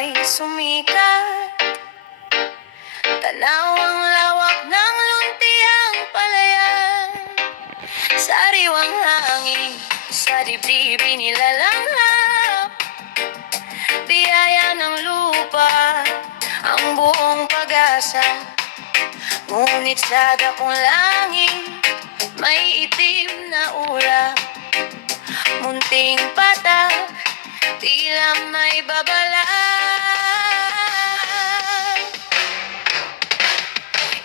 ay sumikat. Tanaw ang lawak ng luntihang palayan, sariwang hangin sa dibdib nilalanghap. Biyaya ng lupa ang buong pag-asa, ngunit sa dakong langit may itim na ulap. Munting patak, tila may babala.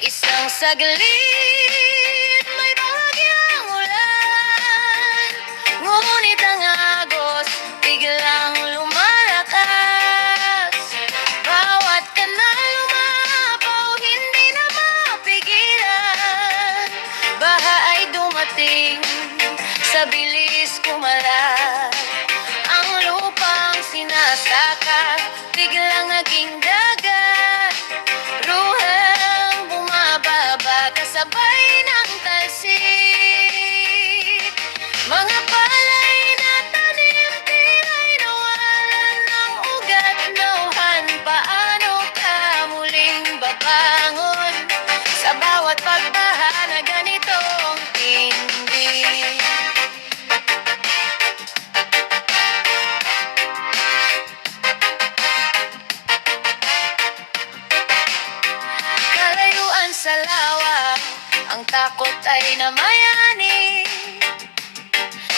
Isang saglit, may bahagyang ulan, ngunit ang agos biglang lumalakas. Bawat kanal lumapaw, hindi na mapigilan. Baha ay dumating, sa bilis kumalat. Ang lupang sinasaka, biglang naging dagat. Ruhang bumababa, kasabay ng talsik. Mga palay na tanim, tila'y nawalan ng ugat. Nauhan, paano ka muling babangon sa bawat pagbaha na ganitong tindi? Kalayuan sa lawa, ang takot ay namayani.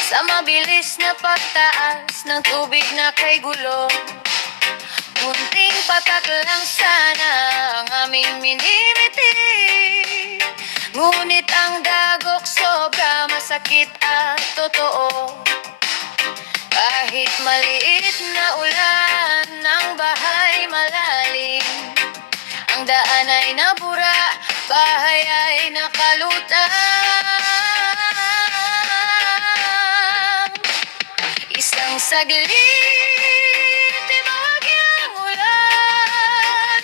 Sa mabilis na pagtaas ng tubig na kay gulo, munting patak lang sana ang aming minimiti. Ngunit ang dagok sobra masakit at totoo. Kahit maliit na ulan, ang bahay malalim. Ang daan ay nabura, bahay ay nakalutang. Isang saglit, may bahagyang ulan,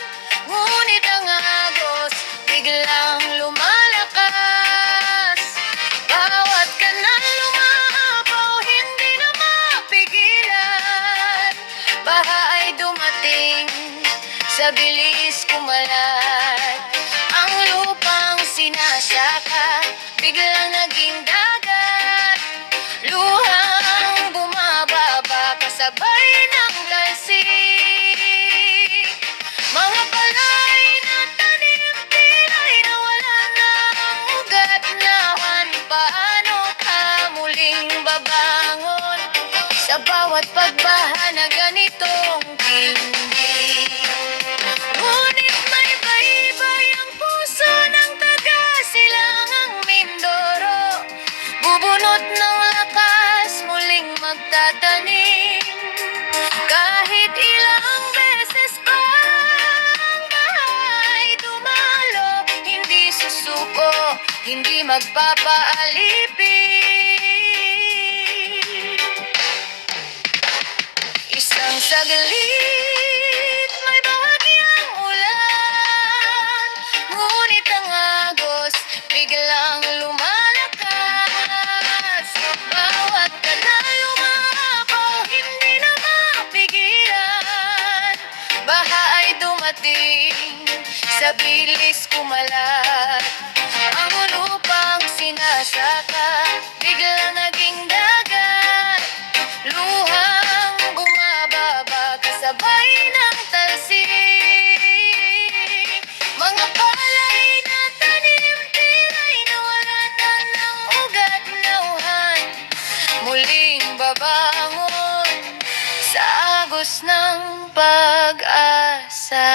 ngunit ang agos biglang lumalakas. Bawat kanal lumapaw, hindi na mapigilan. Baha ay dumating, sa bilis kumalat. Ang lupang sinasaka, biglang naging dagat. Luhang bumababa, kasabay ng talsik. Mga palay na tanim, tila'y nawalan ng ugat. Nawan, paano ka muling babangon sa bawat pagbaha na ganitong tindi? Ngunit may baybay ang puso ng taga-silangang Mindoro. Bubunot ng lakas, muling magtatanim. Kahit ilang beses pa ang bahay dumalo, hindi susuko, hindi magpapaalipin. Isang saglit, may bahagyang ulan, ngunit ang agos biglang lumalakas. Bawat kanal lumapaw, hindi na mapigilan. Baha ay dumating, sa bilis kumalat. Ang lupang sinasaka, biglang naging dagat. Luhang bumababa, kasabay ng talsik. Mga palay na tanim, tila'y nawalan na ng ugat. Nauhan, muling babangon sa agos ng pag-asa.